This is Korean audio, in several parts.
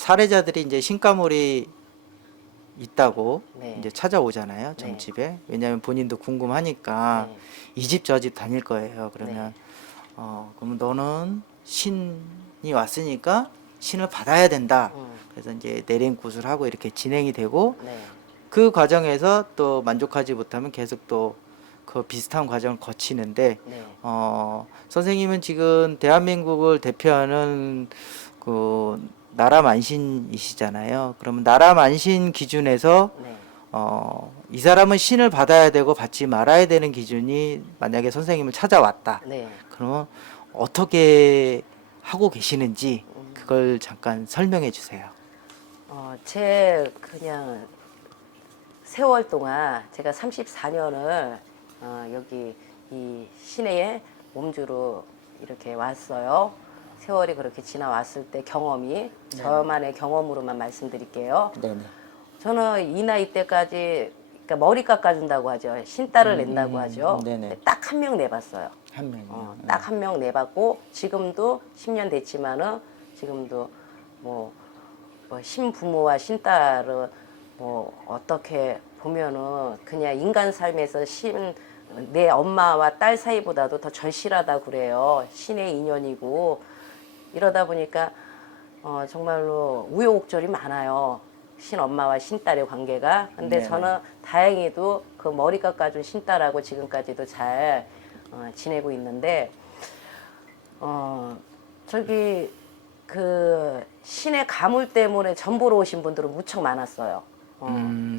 사례자들이 이제 신가물이 있다고 네. 이제 찾아오잖아요, 네. 점집에. 왜냐하면 본인도 궁금하니까 네. 이 집 저 집 다닐 거예요. 그러면 그럼 너는 신이 왔으니까 신을 받아야 된다. 그래서 이제 내린 구슬하고 이렇게 진행이 되고 네. 그 과정에서 또 만족하지 못하면 계속 또 그 비슷한 과정을 거치는데 네. 선생님은 지금 대한민국을 대표하는 그 나라 만신이시잖아요. 그러면 나라 만신 기준에서 네. 이 사람은 신을 받아야 되고 받지 말아야 되는 기준이 만약에 선생님을 찾아왔다. 네. 그러면 어떻게 하고 계시는지 그걸 잠깐 설명해 주세요. 제 그냥 세월 동안 제가 34년을 여기 이 시내에 몸주로 이렇게 왔어요. 세월이 그렇게 지나왔을 때 경험이 저만의 경험으로만 말씀드릴게요. 네네. 저는 이 나이 때까지 그러니까 머리 깎아준다고 하죠. 신딸을 낸다고 하죠. 네네. 딱 한 명 내봤어요. 한 명이요. 딱 한 명 내봤고 지금도 10년 됐지만은 지금도 뭐 신부모와 신딸은 뭐 어떻게 보면은 그냥 인간 삶에서 내 엄마와 딸 사이보다도 더 절실하다 그래요. 신의 인연이고 이러다 보니까 정말로 우여곡절이 많아요. 신엄마와 신딸의 관계가. 근데 네네. 저는 다행히도 그 머리 깎아준 신딸하고 지금까지도 잘 지내고 있는데 저기 그 신의 가물 때문에 전 보러 오신 분들은 무척 많았어요.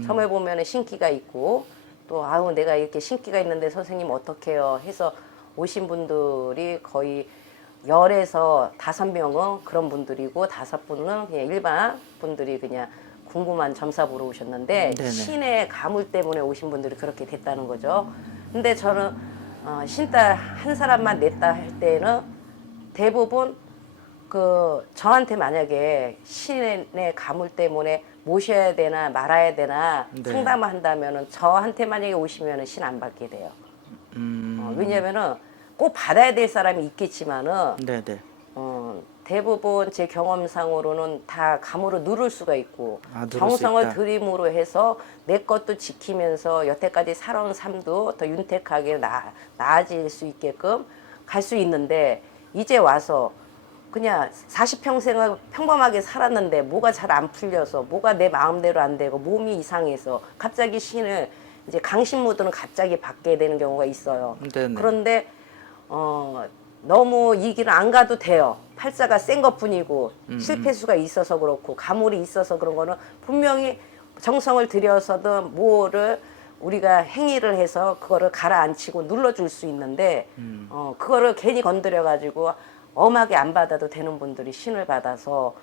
처음에 보면은 신기가 있고 또 아우 내가 이렇게 신기가 있는데 선생님 어떡해요 해서 오신 분들이 거의 10에서 5명은 그런 분들이고 5분은 그냥 일반 분들이 그냥 궁금한 점사 보러 오셨는데 네네. 신의 가물 때문에 오신 분들이 그렇게 됐다는 거죠. 근데 저는 신딸 한 사람만 냈다 할 때는 대부분 그 저한테 만약에 신의 가물 때문에 모셔야 되나 말아야 되나 네. 상담을 한다면은 저한테 만약에 오시면은 신 안 받게 돼요. 왜냐면은 꼭 받아야 될 사람이 있겠지만은 네네. 대부분 제 경험상으로는 다 감으로 누를 수가 있고 누를 수 정성을 있다. 들임으로 해서 내 것도 지키면서 여태까지 살아온 삶도 더 윤택하게 나아질 수 있게끔 갈 수 있는데 이제 와서 그냥 40평생을 평범하게 살았는데 뭐가 잘 안 풀려서 뭐가 내 마음대로 안 되고 몸이 이상해서 갑자기 신을 이제 강신모드는 갑자기 받게 되는 경우가 있어요. 네네. 그런데 너무 이 길을 안 가도 돼요. 팔자가 센 것뿐이고 실패수가 있어서 그렇고 가물이 있어서 그런 거는 분명히 정성을 들여서든 뭐를 우리가 행위를 해서 그거를 가라앉히고 눌러줄 수 있는데 그거를 괜히 건드려 가지고 엄하게 안 받아도 되는 분들이 신을 받아서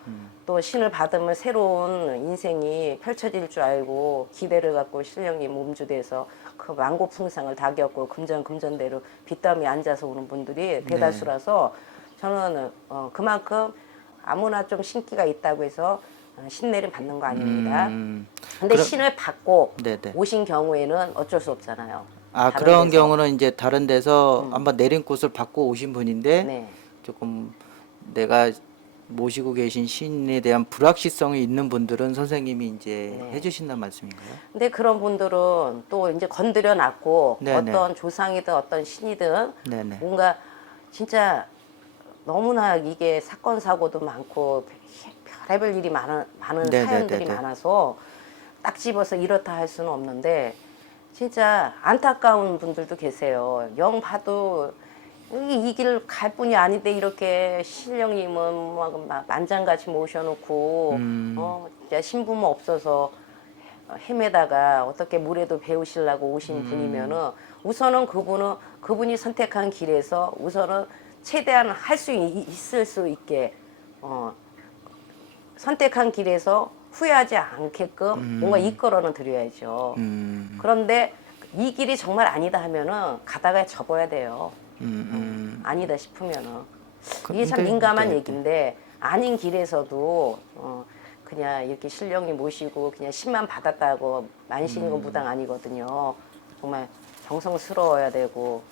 또 신을 받으면 새로운 인생이 펼쳐질 줄 알고 기대를 갖고 신령님 몸주돼서 그 만고풍상을 다 겪고 금전대로 빚더미 앉아서 오는 분들이 대다수라서 저는 그만큼 아무나 좀 신기가 있다고 해서 신내림 받는 거 아닙니다. 근데 신을 받고 네네. 오신 경우에는 어쩔 수 없잖아요. 다른 그런 데서. 경우는 이제 다른 데서 한번 내린 곳을 받고 오신 분인데 네. 조금 내가 모시고 계신 신에 대한 불확실성이 있는 분들은 선생님이 이제 네. 해주신다는 말씀인가요? 근데 그런 분들은 또 이제 건드려 놨고 네네. 어떤 조상이든 어떤 신이든 네네. 뭔가 진짜 너무나 이게 사건 사고도 많고 별의별 일이 많은 네네네네. 사연들이 많아서 딱 집어서 이렇다 할 수는 없는데 진짜 안타까운 분들도 계세요. 영 봐도 이 길을 갈 뿐이 아닌데 이렇게 신령님은 막 만장같이 모셔놓고 진짜 신부모 없어서 헤매다가 어떻게 물에도 배우시려고 오신 분이면은 우선은 그분이 선택한 길에서 우선은 최대한 할 수 있을 수 있게 선택한 길에서 후회하지 않게끔 뭔가 이끌어는 드려야죠. 그런데 이 길이 정말 아니다 하면은 가다가 접어야 돼요. 아니다 싶으면은 이게 참 근데, 민감한 네네. 얘기인데 아닌 길에서도 그냥 이렇게 신령님 모시고 그냥 신만 받았다고 만신이고 무당 아니거든요. 정말 정성스러워야 되고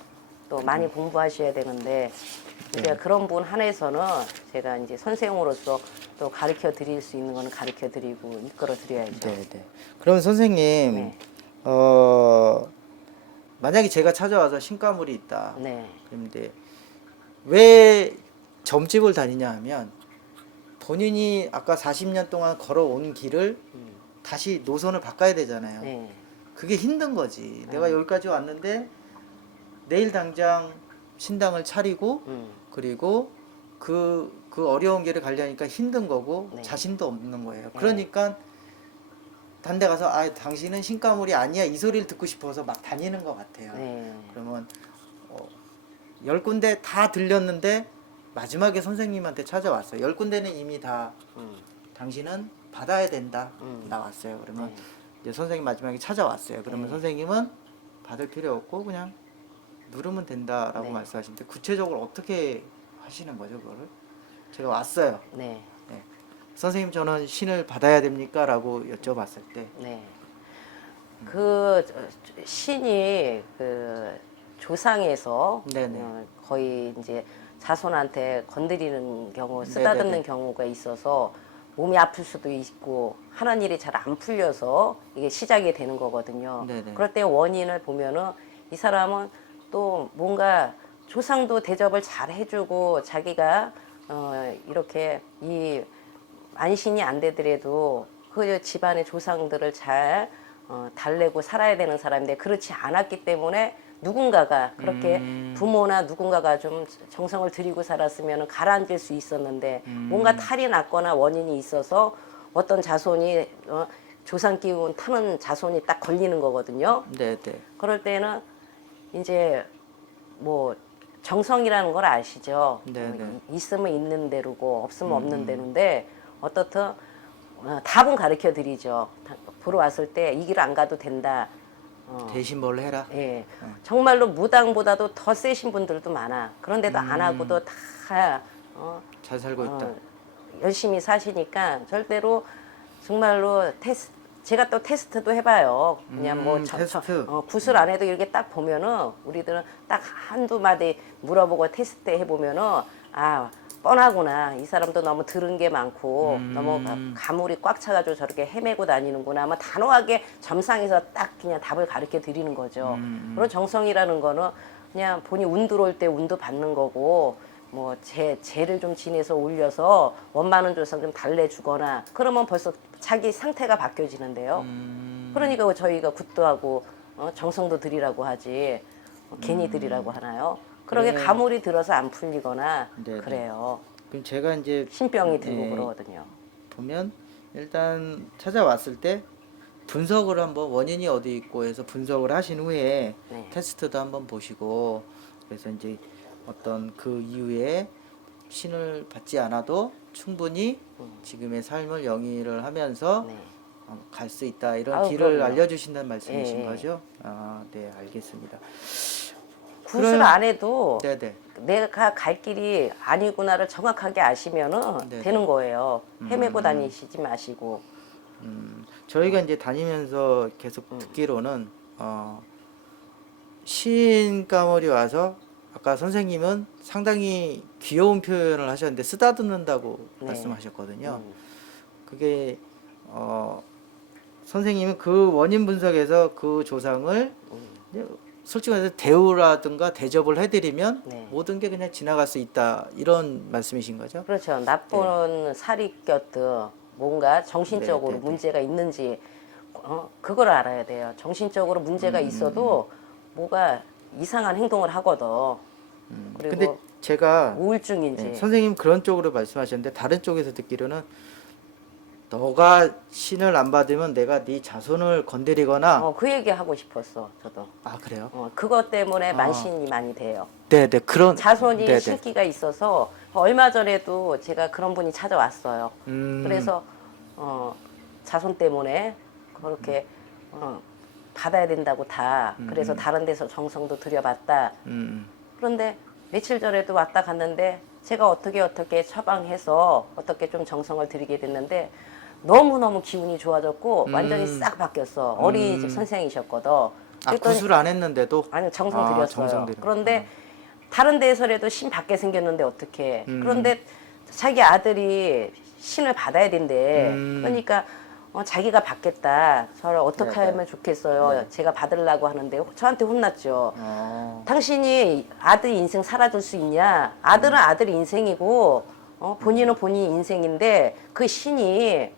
또 많이 공부하셔야 되는데 이제 그런 분 한해서는 제가 이제 선생으로서 또 가르쳐 드릴 수 있는 거는 가르쳐 드리고 이끌어 드려야죠. 네. 그러면 선생님, 네. 만약에 제가 찾아와서 신가물이 있다. 네. 그런데 왜 점집을 다니냐 하면 본인이 아까 40년 동안 걸어온 길을 다시 노선을 바꿔야 되잖아요. 네. 그게 힘든 거지. 내가 여기까지 왔는데 내일 당장 신당을 차리고 그리고 그 어려운 길을 가려니까 힘든 거고 네. 자신도 없는 거예요. 그러니까 단 데 가서 아 당신은 신가물이 아니야 이 소리를 듣고 싶어서 막 다니는 것 같아요. 네. 그러면 10군데 다 들렸는데 마지막에 선생님한테 찾아왔어요. 10군데는 이미 다 당신은 받아야 된다 나왔어요. 그러면 이제 선생님 마지막에 찾아왔어요. 그러면 선생님은 받을 필요 없고 그냥 누르면 된다라고 말씀하시는데 구체적으로 어떻게 하시는 거죠, 그거를? 제가 왔어요. 네. 네. 선생님 저는 신을 받아야 됩니까? 라고 여쭤봤을 때 네. 그 신이 그 조상에서 네네. 거의 이제 자손한테 건드리는 경우, 쓰다듬는 네네네. 경우가 있어서 몸이 아플 수도 있고 하는 일이 잘 안 풀려서 이게 시작이 되는 거거든요. 네네. 그럴 때 원인을 보면은 이 사람은 또 뭔가 조상도 대접을 잘 해주고 자기가 이렇게 이 안신이 안 되더라도 그 집안의 조상들을 잘 달래고 살아야 되는 사람인데 그렇지 않았기 때문에 누군가가 그렇게 부모나 누군가가 좀 정성을 들이고 살았으면 가라앉을 수 있었는데 뭔가 탈이 났거나 원인이 있어서 어떤 자손이 조상 기운 타는 자손이 딱 걸리는 거거든요. 네네. 그럴 때는 이제 뭐 정성이라는 걸 아시죠? 네네. 있으면 있는 대로고 없으면 없는 대로인데 어떻든 답은 가르쳐 드리죠. 보러 왔을 때 이 길 안 가도 된다. 대신 뭘 해라. 예, 정말로 무당보다도 더 세신 분들도 많아. 그런데도 안 하고도 다 잘 살고 있다. 열심히 사시니까 절대로 정말로 제가 또 테스트도 해봐요. 그냥 뭐 테스트. 구슬 안 해도 이렇게 딱 보면은 우리들은 딱 한두 마디 물어보고 테스트 해보면은 아 뻔하구나. 이 사람도 너무 들은 게 많고 너무 가물이 꽉 차가지고 저렇게 헤매고 다니는구나. 아마 단호하게 점상에서 딱 그냥 답을 가르쳐 드리는 거죠. 그리고 정성이라는 거는 그냥 본이 운 들어올 때 운도 받는 거고 뭐 재를 좀 지내서 올려서 원만한 조상 좀 달래주거나 그러면 벌써 자기 상태가 바뀌어지는데요. 그러니까 저희가 굿도 하고 정성도 드리라고 하지 괜히 드리라고 하나요? 그러게 그러면- 가물이 들어서 안 풀리거나 네네. 그래요. 그럼 제가 이제 신병이 들고 네. 그러거든요. 보면 일단 찾아왔을 때 분석을 한번 원인이 어디 있고 해서 분석을 하신 후에 네. 테스트도 한번 보시고 그래서 이제 어떤 그 이후에 신을 받지 않아도 충분히 지금의 삶을 영위를 하면서 네. 갈 수 있다 이런 아우, 길을 그럼요. 알려주신다는 말씀이신 예, 예. 거죠? 아, 네, 알겠습니다. 구슬 안 해도 네네. 내가 갈 길이 아니구나를 정확하게 아시면은 네네. 되는 거예요. 헤매고 다니시지 마시고. 저희가 이제 다니면서 계속 듣기로는 신가물이 와서 아까 선생님은 상당히 귀여운 표현을 하셨는데 쓰다듬는다고 네. 말씀하셨거든요. 그게 선생님은 그 원인 분석에서 그 조상을 이제 솔직히 말해서 대우라든가 대접을 해드리면 네. 모든 게 그냥 지나갈 수 있다 이런 말씀이신 거죠? 그렇죠. 나쁜 살이 꼈든 뭔가 정신적으로 네, 네, 네. 문제가 있는지 그걸 알아야 돼요. 정신적으로 문제가 있어도 뭐가 이상한 행동을 하거든. 그리고 근데 제가 우울증인지. 선생님 그런 쪽으로 말씀하셨는데 다른 쪽에서 듣기로는 너가 신을 안 받으면 내가 네 자손을 건드리거나 그 얘기 하고 싶었어. 저도. 아 그래요? 그것 때문에 만신이 많이 돼요. 네네 그런 자손이 네네. 신기가 있어서 얼마 전에도 제가 그런 분이 찾아왔어요. 그래서 자손 때문에 그렇게 받아야 된다고 다 그래서 다른 데서 정성도 들여봤다. 그런데 며칠 전에도 왔다 갔는데 제가 어떻게 처방해서 어떻게 좀 정성을 들이게 됐는데 너무너무 기분이 좋아졌고 완전히 음. 싹 바뀌었어. 어린이집 선생이셨거든. 아, 그랬더니 구슬 안 했는데도? 아니 정성 아, 들였어요. 정성 들여. 그런데 다른 데에서라도 신 받게 생겼는데 어떻게? 음. 그런데 자기 아들이 신을 받아야 된대. 그러니까 자기가 받겠다. 저를 어떻게 네, 네. 하면 좋겠어요. 네. 제가 받으려고 하는데 저한테 혼났죠. 어. 당신이 아들 인생 살아줄 수 있냐? 아들은 아들 인생이고 본인은 본인 인생인데 그 신이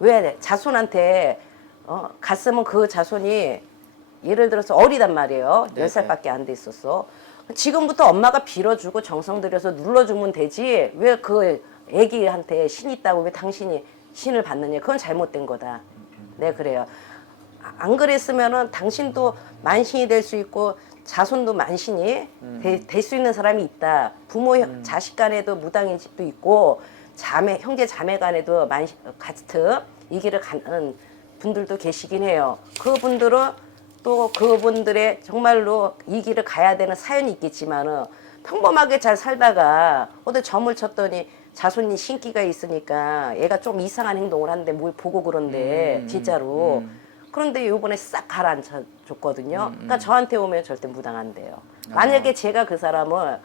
왜 자손한테 갔으면 그 자손이 예를 들어서 어리단 말이에요. 네네. 10살밖에 안 돼 있었어. 지금부터 엄마가 빌어주고 정성 들여서 눌러주면 되지. 왜 그 애기한테 신 있다고 왜 당신이 신을 받느냐. 그건 잘못된 거다. 네, 그래요. 안 그랬으면은 당신도 만신이 될 수 있고 자손도 만신이 될 수 있는 사람이 있다. 부모 자식 간에도 무당인 집도 있고 자매 형제 자매 간에도 같은 이 길을 가는 분들도 계시긴 해요. 그분들은 또 그분들의 정말로 이 길을 가야 되는 사연이 있겠지만은 평범하게 잘 살다가 어디 점을 쳤더니 자손이 신기가 있으니까 얘가 좀 이상한 행동을 하는데 뭘 보고 그런데 진짜로 그런데 요번에 싹 가라앉혀 줬거든요. 그러니까 저한테 오면 절대 무당한대요. 만약에 제가 그 사람을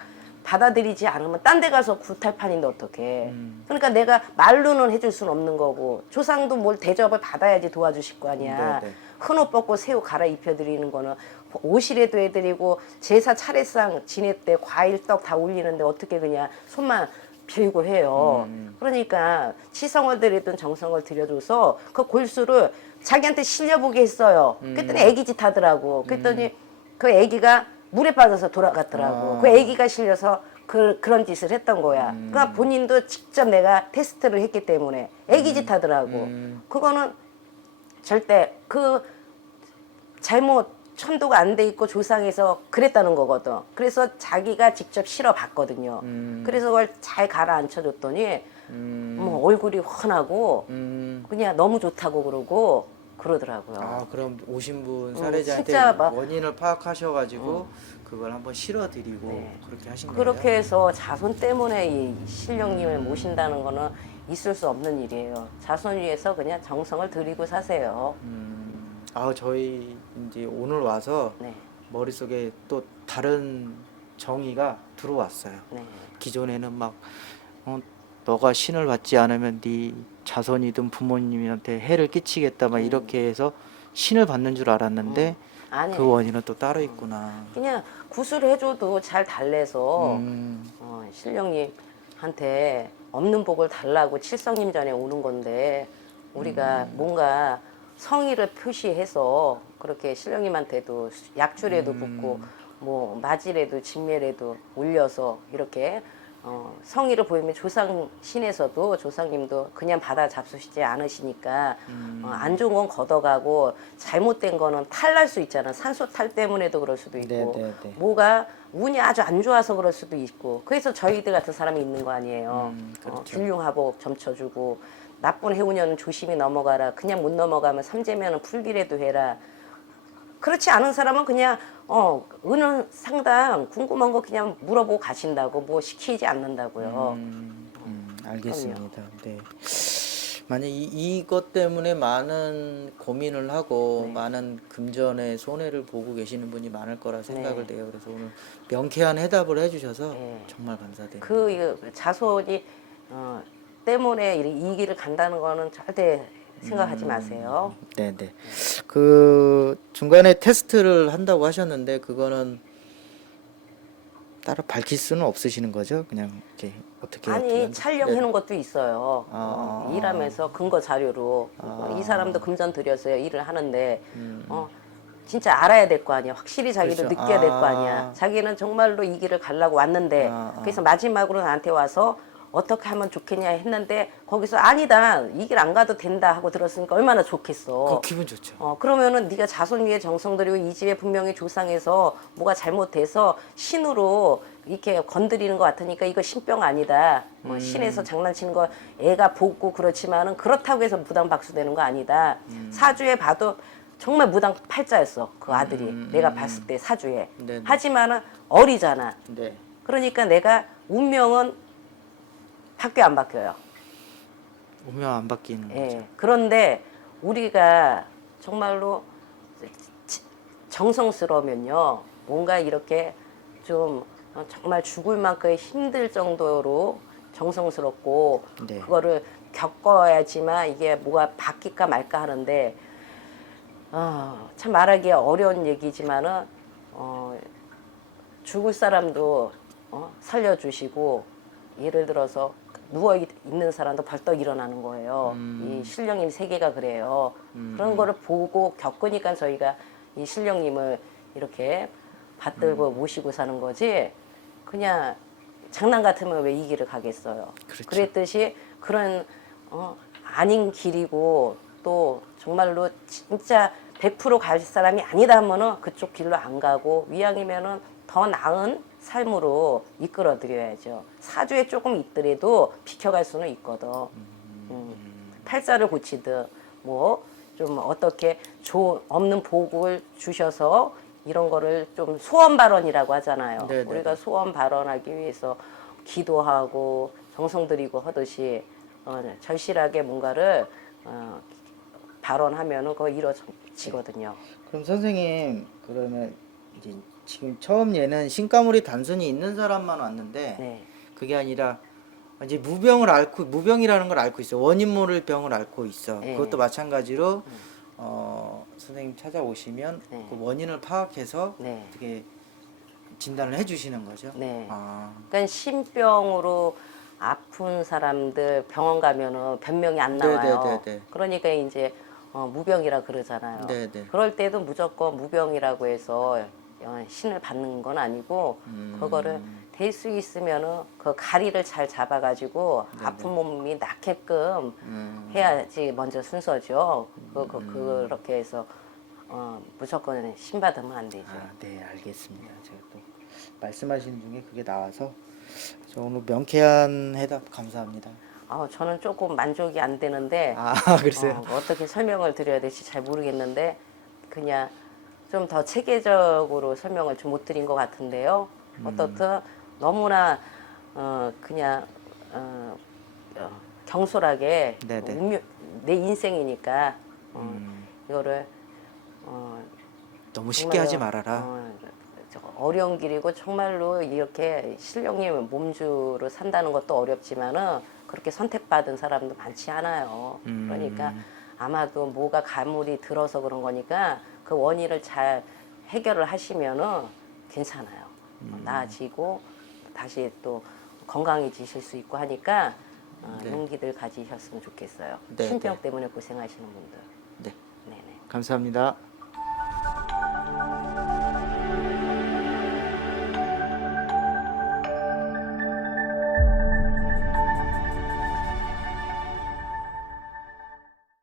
받아들이지 않으면 딴 데 가서 구탈판인데 어떡해. 그러니까 내가 말로는 해줄 수는 없는 거고 조상도 뭘 대접을 받아야지 도와주실 거 아니야. 네네. 큰 옷 벗고 새 옷 갈아입혀드리는 거는 옷이라도 해드리고 제사 차례상 지낼 때 과일 떡 다 올리는데 어떻게 그냥 손만 빌고 해요. 그러니까 치성을 들이든 정성을 들여줘서 그 골수를 자기한테 실려보게 했어요. 그랬더니 애기 짓 하더라고. 그랬더니 그 애기가 물에 빠져서 돌아갔더라고. 그 애기가 실려서 그런 짓을 했던 거야. 그러니까 본인도 직접 내가 테스트를 했기 때문에 애기 짓 하더라고. 그거는 절대 그 잘못 천도가 안 돼 있고 조상에서 그랬다는 거거든. 그래서 자기가 직접 실어 봤거든요. 그래서 그걸 잘 가라앉혀줬더니 뭐 얼굴이 훤하고 그냥 너무 좋다고 그러고 그러더라고요. 아, 그럼 오신 분 사례자한테 진짜 막- 원인을 파악하셔가지고 그걸 한번 실어드리고 네. 그렇게 하신 거예요? 그렇게 해서 자손 때문에 이 신령님을 모신다는 거는 있을 수 없는 일이에요. 자손 위해서 그냥 정성을 들이고 사세요. 아, 저희 이제 오늘 와서 네. 머릿속에 또 다른 정의가 들어왔어요. 네. 기존에는 막 너가 신을 받지 않으면 네 자손이든 부모님한테 해를 끼치겠다 막 이렇게 해서 신을 받는 줄 알았는데 아니 그 원인은 또 따로 있구나. 그냥 구슬 해줘도 잘 달래서 음. 신령님한테 없는 복을 달라고 칠성님 전에 오는 건데 우리가 뭔가 성의를 표시해서 그렇게 신령님한테도 약주라도 붓고 뭐 맞이라도 진매라도 올려서 이렇게 성의를 보이면 조상 신에서도 조상님도 그냥 받아 잡수시지 않으시니까 안 좋은 건 걷어가고 잘못된 거는 탈날 수 있잖아. 산소탈 때문에도 그럴 수도 있고 네, 네, 네. 뭐가 운이 아주 안 좋아서 그럴 수도 있고 그래서 저희들 같은 사람이 있는 거 아니에요. 그렇죠. 균흉하복 점쳐주고 나쁜 해운년은 조심히 넘어가라. 그냥 못 넘어가면 삼재면은 풀기라도 해라. 그렇지 않은 사람은 그냥 은은 상당 궁금한 거 그냥 물어보고 가신다고 뭐 시키지 않는다고요. 알겠습니다. 네. 만약 이것 때문에 많은 고민을 하고 많은 금전의 손해를 보고 계시는 분이 많을 거라 생각을 해요. 그래서 오늘 명쾌한 해답을 해주셔서 네. 정말 감사드립니다. 그 자손이 때문에 이 길을 간다는 거는 절대 생각하지 마세요. 네네. 그 중간에 테스트를 한다고 하셨는데 그거는 따로 밝힐 수는 없으시는 거죠? 그냥 이렇게 어떻게 아니 어떻게 촬영해 놓은 것도 있어요. 아. 일하면서 근거 자료로 이 사람도 금전 들여서 일을 하는데 진짜 알아야 될 거 아니야. 확실히 자기도 그렇죠. 느껴야 될 거 아. 아니야. 자기는 정말로 이 길을 가려고 왔는데 그래서 마지막으로 나한테 와서 어떻게 하면 좋겠냐 했는데 거기서 아니다 이 길 안 가도 된다 하고 들었으니까 얼마나 좋겠어. 그거 기분 좋죠. 그러면은 네가 자손 위에 정성 들이고 이 집에 분명히 조상에서 뭐가 잘못돼서 신으로 이렇게 건드리는 것 같으니까 이거 신병 아니다. 뭐 신에서 장난치는 거 애가 보고 그렇지만은 그렇다고 해서 무당 박수되는 거 아니다. 사주에 봐도 정말 무당 팔자였어 그 아들이 내가 봤을 때 사주에. 네네. 하지만은 어리잖아. 네. 그러니까 내가 운명은 바뀌어 안 바뀌어요. 오면 안 바뀌는 거죠. 예. 그런데 우리가 정말로 정성스러우면요, 뭔가 이렇게 좀 정말 죽을 만큼 힘들 정도로 정성스럽고 네. 그거를 겪어야지만 이게 뭐가 바뀔까 말까 하는데 참 말하기 어려운 얘기지만은 죽을 사람도 살려주시고 예를 들어서 누워 있는 사람도 벌떡 일어나는 거예요. 이 신령님 세계가 그래요. 그런 거를 보고 겪으니까 저희가 이 신령님을 이렇게 받들고 모시고 사는 거지. 그냥 장난 같으면 왜 이 길을 가겠어요. 그렇죠. 그랬듯이 그런 아닌 길이고 또 정말로 진짜 100%갈 사람이 아니다 하면은 그쪽 길로 안 가고 이왕이면은 더 나은 삶으로 이끌어 드려야죠. 사주에 조금 있더라도 비켜갈 수는 있거든. 팔자를 고치든 뭐 좀 어떻게 없는 복을 주셔서 이런 거를 좀 소원 발언이라고 하잖아요. 네네네. 우리가 소원 발언하기 위해서 기도하고 정성 들이고 하듯이 절실하게 뭔가를 발언하면은 그거 이루어지거든요. 그럼 선생님 그러면 이제 지금 처음 예는 신가물이 단순히 있는 사람만 왔는데 네. 그게 아니라 이제 무병이라는 걸 앓고 있어. 원인 모를 병을 앓고 있어. 네. 그것도 마찬가지로 선생님 찾아오시면 네. 그 원인을 파악해서 네. 어떻게 진단을 해주시는 거죠. 네. 아, 그러니까 신병으로 아픈 사람들 병원 가면은 변명이 안 나와요. 네네네네. 그러니까 이제 무병이라 그러잖아요. 네네. 그럴 때도 무조건 무병이라고 해서 신을 받는 건 아니고 그거를 될 수 있으면은 그 가리를 잘 잡아가지고 아픈 몸이 낫게끔 해야지 먼저 순서죠. 그렇게 해서 무조건 신 받으면 안 되죠. 아, 네, 알겠습니다. 제가 또 말씀하시는 중에 그게 나와서 저 오늘 명쾌한 해답 감사합니다. 저는 조금 만족이 안 되는데 아, 그러세요? 어떻게 설명을 드려야 될지 잘 모르겠는데 그냥 좀 더 체계적으로 설명을 좀 못 드린 것 같은데요. 어떻든 너무나 그냥 경솔하게 네네. 내 인생이니까 이거를 너무 쉽게 하지 정말요, 말아라. 어려운 길이고 정말로 이렇게 신령님 몸주로 산다는 것도 어렵지만은 그렇게 선택받은 사람도 많지 않아요. 그러니까 아마도 뭐가 가물이 들어서 그런 거니까 그 원인을 잘 해결을 하시면은 괜찮아요. 나아지고 다시 또 건강해지실 수 있고 하니까 용기들 가지셨으면 좋겠어요. 네, 신병 네. 때문에 고생하시는 분들. 네, 네네. 감사합니다.